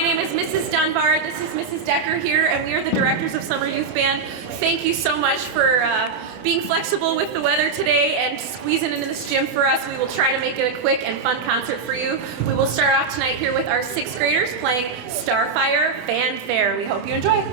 My name is Mrs. Dunbar. This is Mrs. Decker here, and we are the directors of Summer Youth Band. Thank you so much for being flexible with the weather today and squeezing into this gym for us. We will try to make it a quick and fun concert for you. We will start off tonight here with our 6th graders playing Starfire Fanfare. We hope you enjoy.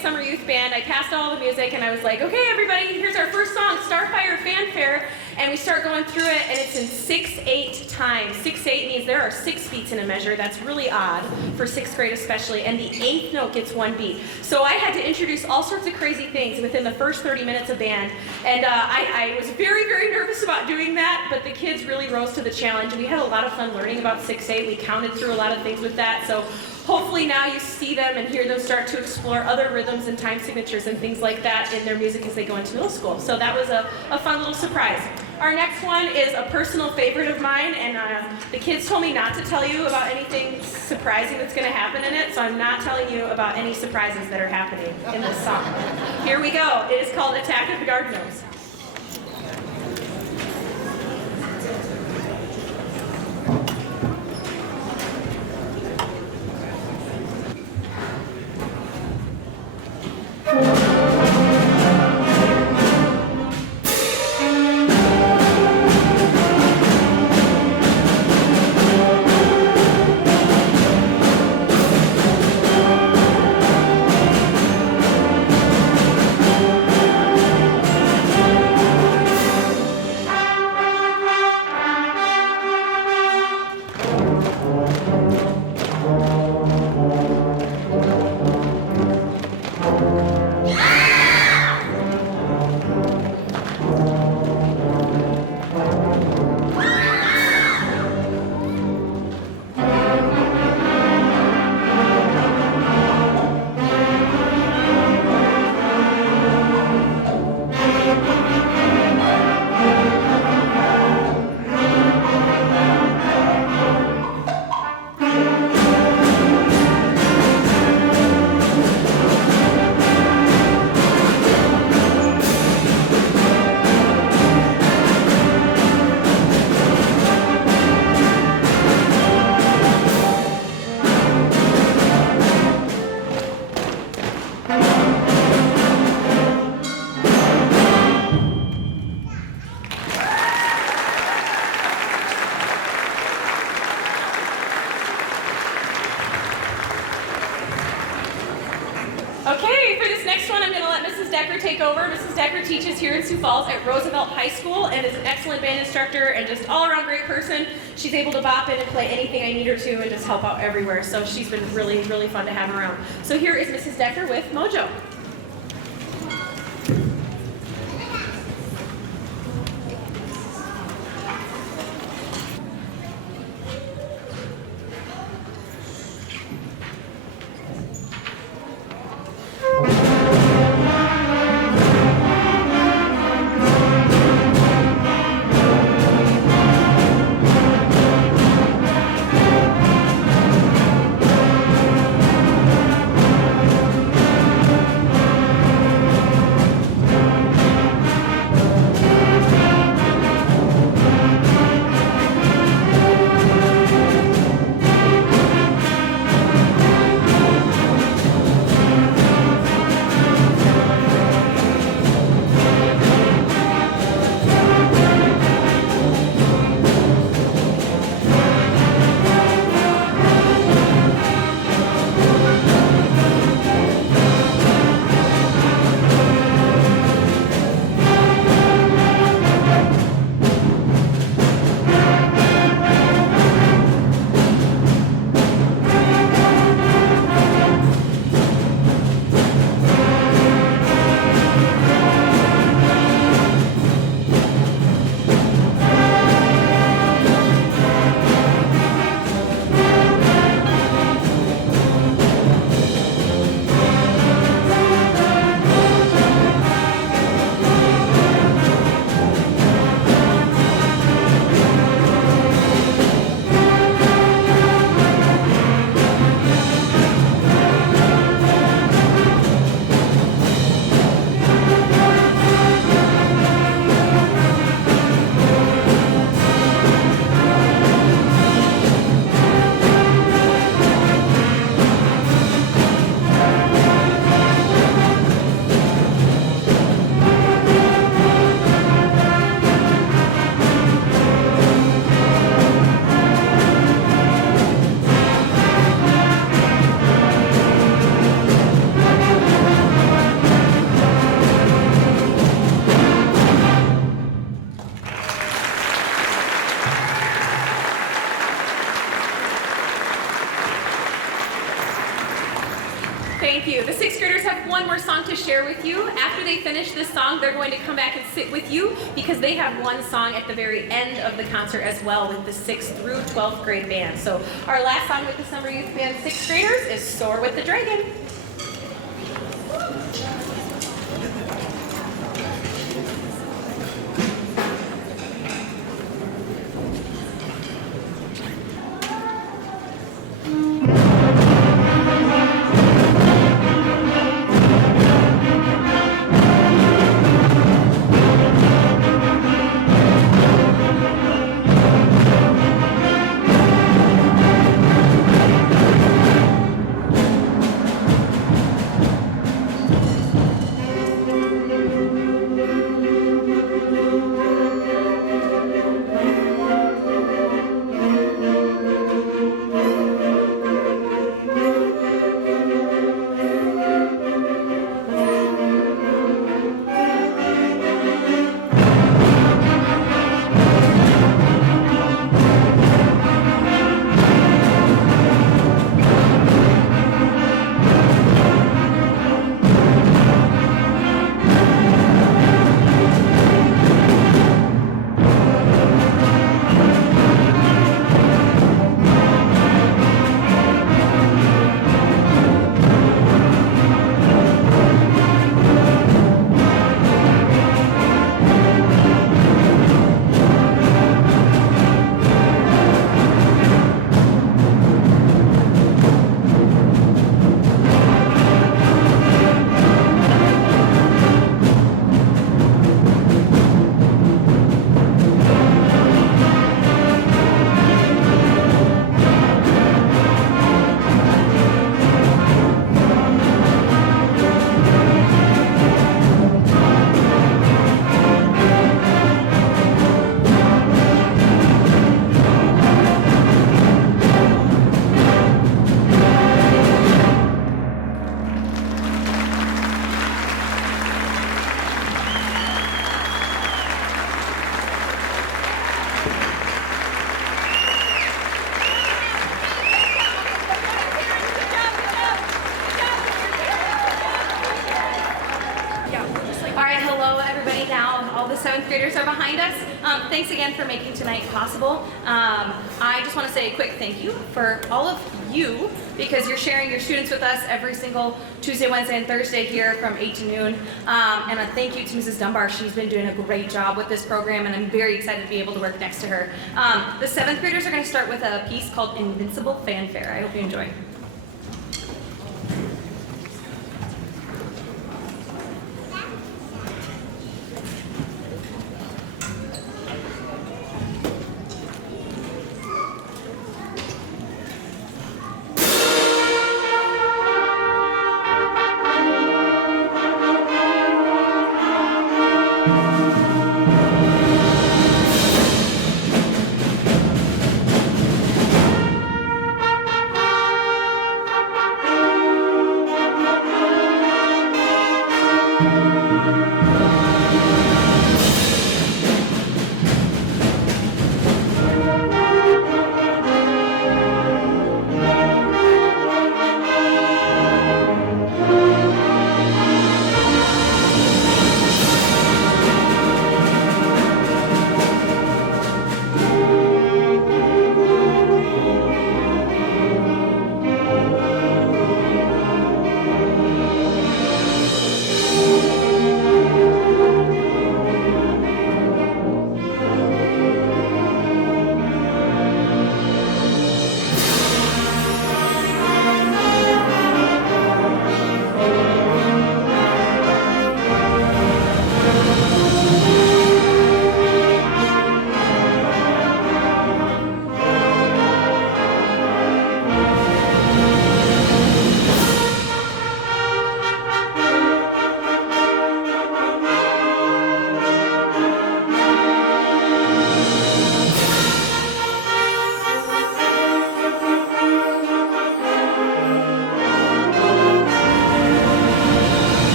Summer Youth Band, I cast all the music and I was like, okay everybody, here's our first song, Starfire Fanfare, and we start going through it and it's in 6/8 time. 6/8 means there are 6 beats in a measure. That's really odd for 6th grade especially, and the 8th note gets 1 beat. So I had to introduce all sorts of crazy things within the first 30 minutes of band, and I was very, very nervous about doing that, but the kids really rose to the challenge. We had a lot of fun learning about 6/8. We counted through a lot of things with that, so hopefully now you see them and hear them start to explore other rhythms and time signatures and things like that in their music as they go into middle school. So that was a fun little surprise. Our next one is a personal favorite of mine, and the kids told me not to tell you about anything surprising that's going to happen in it, so I'm not telling you about any surprises that are happening in this song. Here we go. It is called Attack of the Garden Gnomes. Okay, for this next one, I'm going to let Mrs. Decker take over. Mrs. Decker teaches here in Sioux Falls at Roosevelt High School and is an excellent band instructor and just all-around great person. She's able to bop in and play anything I need her to and just help out everywhere. So she's been really, really fun to have around. So here is Mrs. Decker with Mojo. Thank you. The sixth graders have one more song to share with you. After they finish this song, they're going to come back and sit with you because they have one song at the very end of the concert as well with the 6th through 12th grade band. So our last song with the Summer Youth Band sixth graders is Soar with the Dragon. the 7th graders are behind us. Thanks again for making tonight possible. I just want to say a quick thank you for all of you, because you're sharing your students with us every single Tuesday, Wednesday, and Thursday here from 8 to noon. And a thank you to Mrs. Dunbar. She's been doing a great job with this program, and I'm very excited to be able to work next to her. The 7th graders are going to start with a piece called Invincible Fanfare. I hope you enjoy.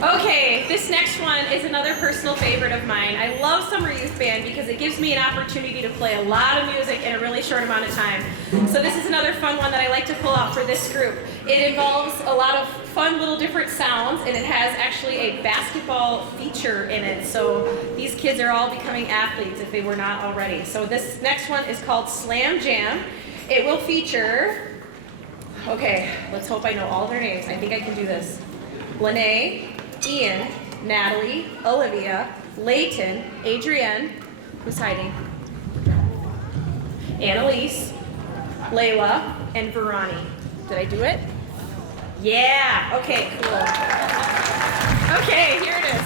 Okay, this next one is another personal favorite of mine. I love Summer Youth Band because it gives me an opportunity to play a lot of music in a really short amount of time. So this is another fun one that I like to pull out for this group. It involves a lot of fun little different sounds, and it has actually a basketball feature in it. So these kids are all becoming athletes if they were not already. So this next one is called Slam Jam. It will feature, okay, let's hope I know all their names. I think I can do this. Lene, Ian, Natalie, Olivia, Layton, Adrienne, who's hiding, Annalise, Layla, and Verani. Did I do it? Yeah, okay, cool. Okay, here it is.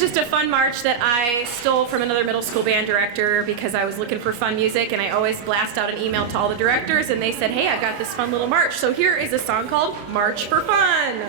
was just a fun march that I stole from another middle school band director because I was looking for fun music, and I always blast out an email to all the directors, and they said, hey, I got this fun little march. So here is a song called March for Fun.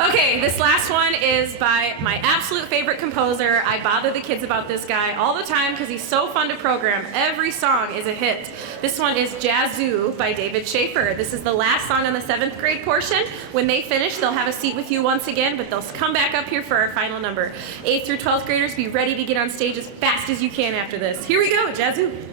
Okay, this last one is by my absolute favorite composer. I bother the kids about this guy all the time because he's so fun to program. Every song is a hit. This one is Jazzoo by David Schaefer. This is the last song on the 7th grade portion. When they finish, they'll have a seat with you once again, but they'll come back up here for our final number. 8th through 12th graders, be ready to get on stage as fast as you can after this. Here we go, Jazzoo.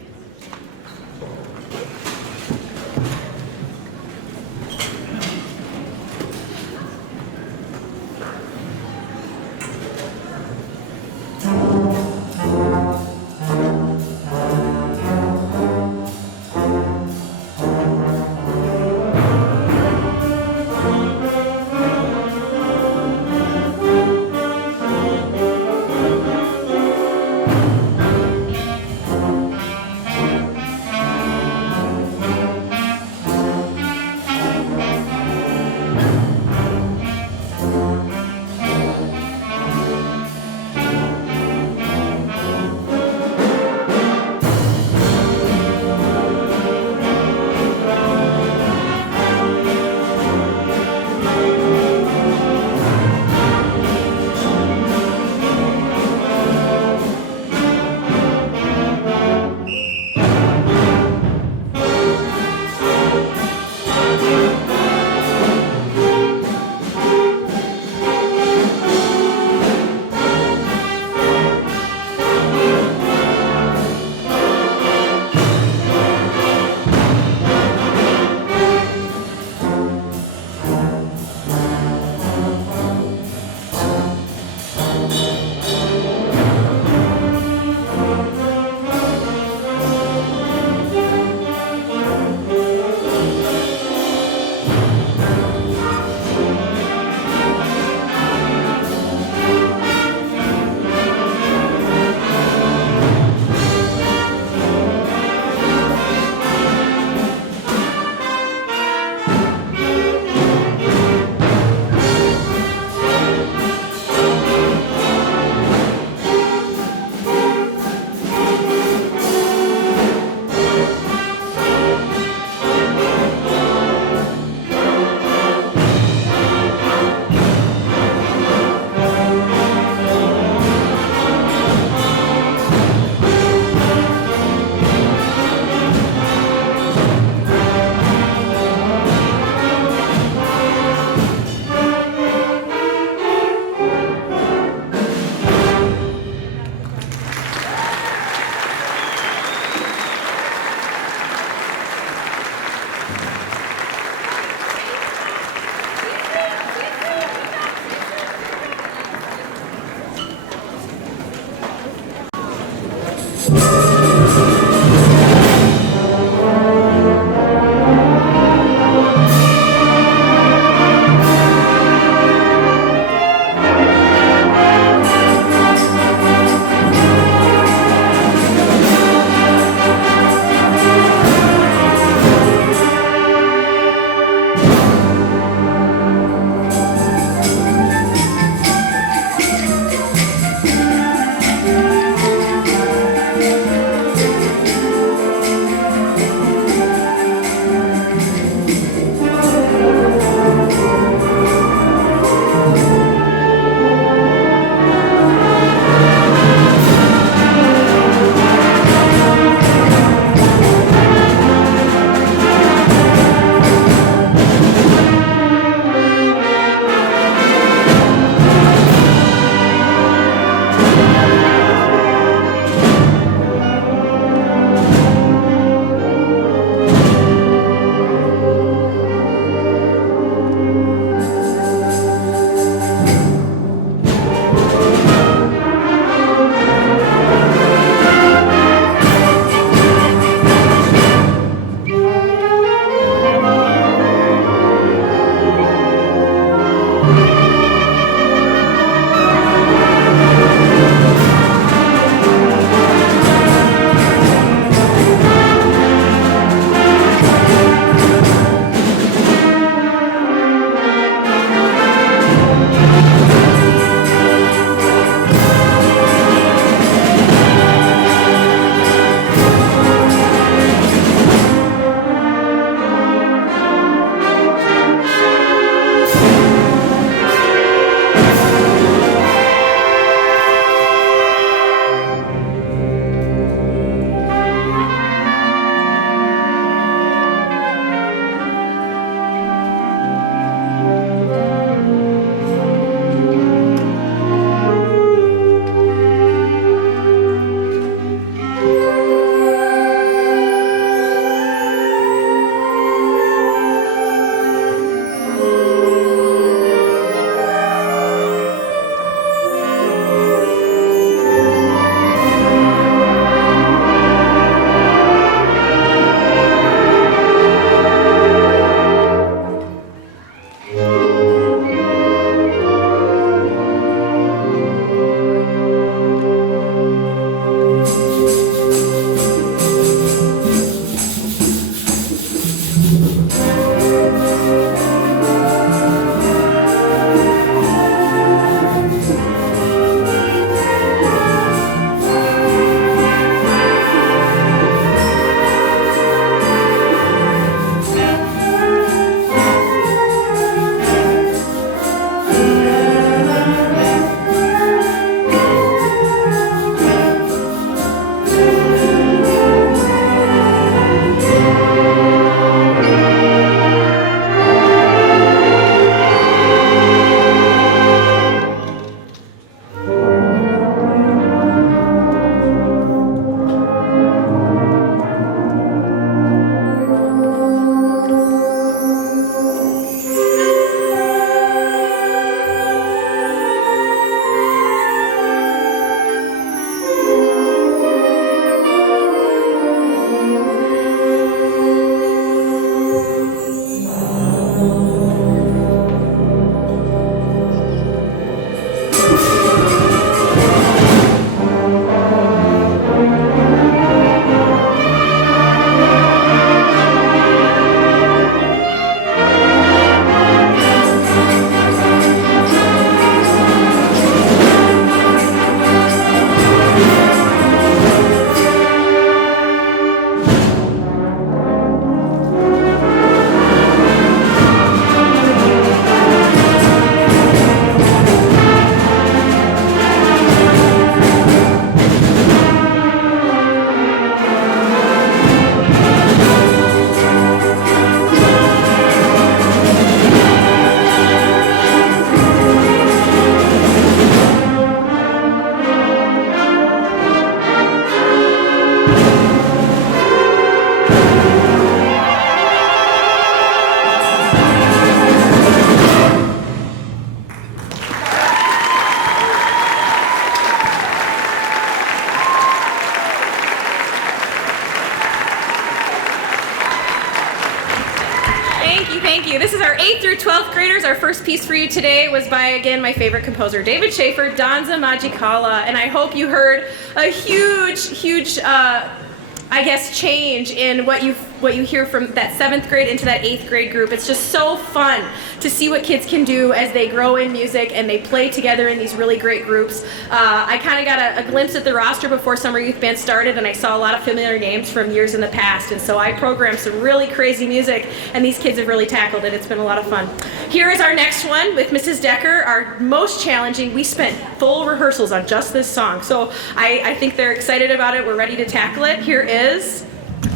8th through 12th graders, our first piece for you today was by, again, my favorite composer, David Schaefer, Danza Magicala. And I hope you heard a huge, I guess, change in what you hear from that 7th grade into that 8th grade group. It's just so fun to see what kids can do as they grow in music and they play together in these really great groups. I kind of got a glimpse at the roster before Summer Youth Band started, and I saw a lot of familiar names from years in the past, and so I programmed some really crazy music, and these kids have really tackled it. It's been a lot of fun. Here is our next one with Mrs. Decker, our most challenging. We spent full rehearsals on just this song, so I think they're excited about it. We're ready to tackle it. Here is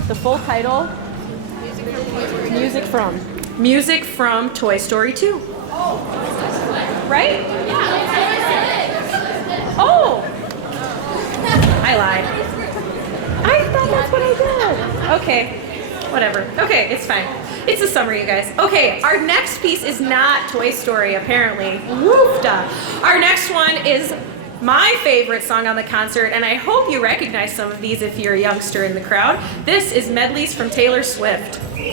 the full title, Music from Toy Story 2. Right? Oh! I lied. I thought that's what I did. Okay, whatever. Okay, it's fine. It's the summer, you guys. Okay, our next piece is not Toy Story, apparently. Woofda. Our next one is my favorite song on the concert, and I hope you recognize some of these if you're a youngster in the crowd. This is medleys from Taylor Swift. Here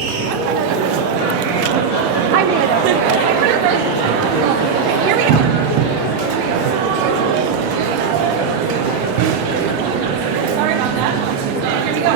we go. Sorry about that. Here we go.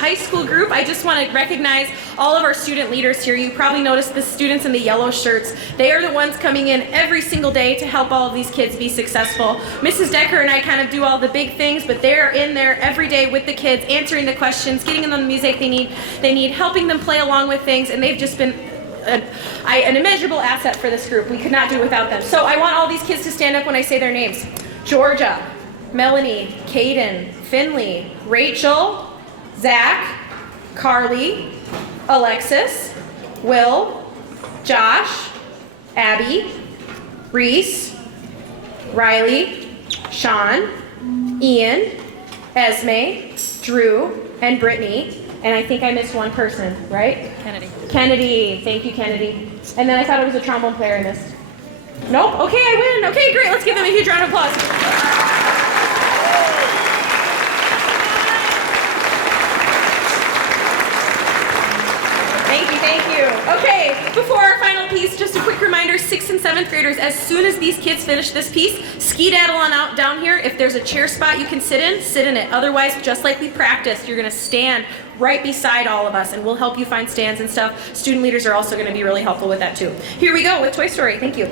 high school group, I just want to recognize all of our student leaders here. You probably noticed the students in the yellow shirts. They are the ones coming in every single day to help all of these kids be successful. Mrs. Decker and I kind of do all the big things, but they're in there every day with the kids, answering the questions, getting them the music they need, helping them play along with things, and they've just been an immeasurable asset for this group. We could not do it without them. So I want all these kids to stand up when I say their names. Georgia, Melanie, Caden, Finley, Rachel, Zach, Carly, Alexis, Will, Josh, Abby, Reese, Riley, Sean, Ian, Esme, Drew, and Brittany. And I think I missed one person, right? Kennedy. Thank you, Kennedy. And then I thought it was a trombone player I missed. Nope. Okay, I win. Okay, great. Let's give them a huge round of applause. Thank you. Okay, before our final piece, just a quick reminder, 6th and 7th graders, as soon as these kids finish this piece, skedaddle on out down here. If there's a chair spot you can sit in it. Otherwise, just like we practiced, you're gonna stand right beside all of us and we'll help you find stands and stuff. Student leaders are also gonna be really helpful with that too. Here we go with Toy Story. Thank you.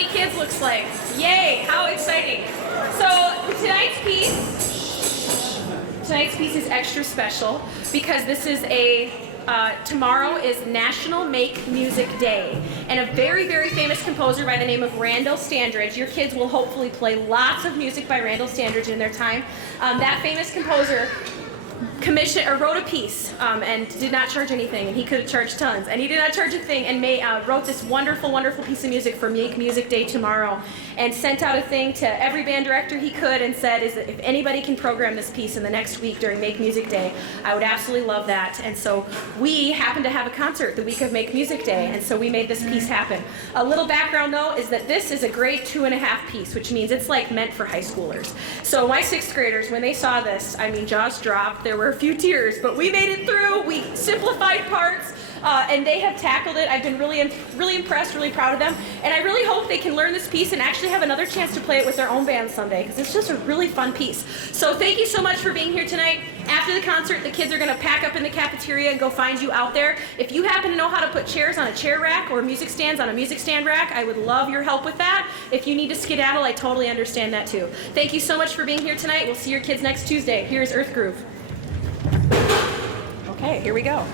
20 kids looks like. Yay, how exciting. So tonight's piece is extra special because this is tomorrow is National Make Music Day, and a very, very famous composer by the name of Randall Standridge. Your kids will hopefully play lots of music by Randall Standridge in their time. That famous composer wrote a piece and did not charge anything, and he could have charged tons, and he did not charge a thing, and wrote this wonderful, wonderful piece of music for Make Music Day tomorrow, and sent out a thing to every band director he could and said, if anybody can program this piece in the next week during Make Music Day, I would absolutely love that. And so we happened to have a concert the week of Make Music Day, and so we made this piece happen. A little background though is that this is a grade 2.5 piece, which means it's like meant for high schoolers. So my 6th graders, when they saw this, I mean, jaws dropped. There were a few tears, but we made it through. We simplified parts, and they have tackled it. I've been really impressed, really proud of them, and I really hope they can learn this piece and actually have another chance to play it with their own band someday, because it's just a really fun piece. So thank you so much for being here tonight. After the concert, the kids are going to pack up in the cafeteria and go find you out there. If you happen to know how to put chairs on a chair rack or music stands on a music stand rack, I would love your help with that. If you need to skedaddle, I totally understand that too. Thank you so much for being here tonight. We'll see your kids next Tuesday. Here's Earth Groove. Okay, here we go.